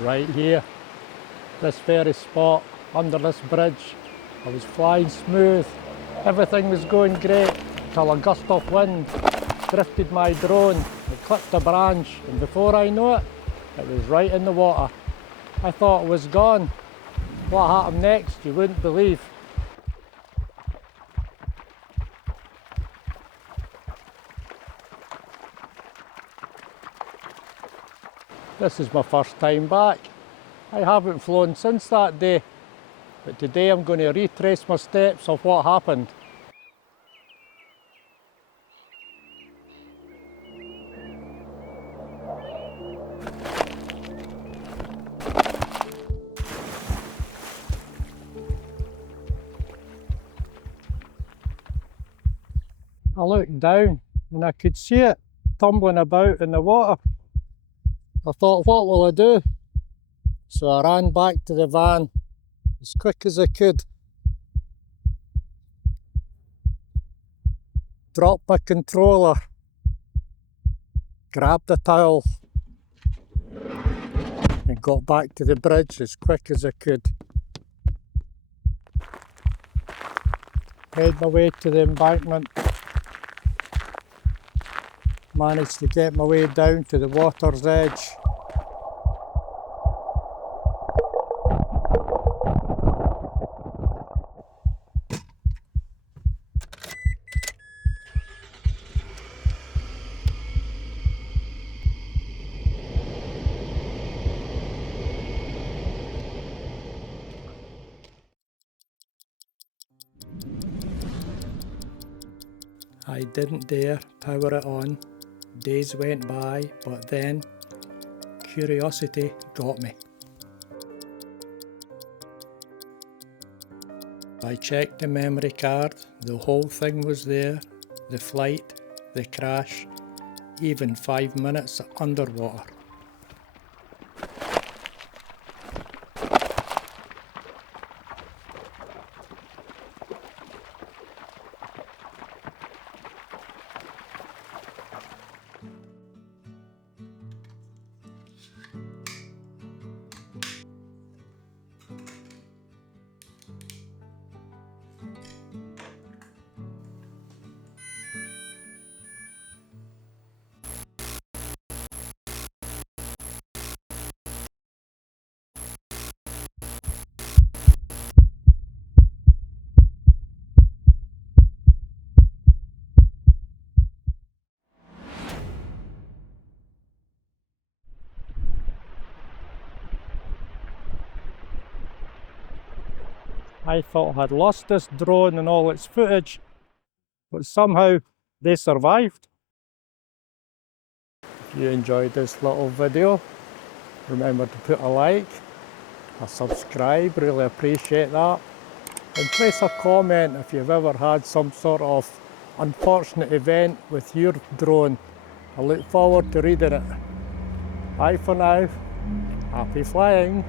right here, this very spot, under this bridge. I was flying smooth, everything was going great, until a gust of wind drifted my drone, it clipped a branch, and before I know it, it was right in the water. I thought it was gone. What happened next, you wouldn't believe. This is my first time back. I haven't flown since that day, but today I'm going to retrace my steps of what happened. I looked down and I could see it tumbling about in the water. I thought, what will I do? So I ran back to the van as quick as I could. Dropped my controller, grabbed a towel and got back to the bridge as quick as I could. Made my way to the embankment. Managed to get my way down to the water's edge. I didn't dare power it on. Days went by, but then curiosity got me. I checked the memory card, the whole thing was there, the flight, the crash, even 5 minutes underwater. I thought I had lost this drone and all its footage, but somehow they survived. If you enjoyed this little video, remember to put a like, a subscribe, really appreciate that, and place a comment if you've ever had some sort of unfortunate event with your drone. I look forward to reading it. Bye for now, happy flying!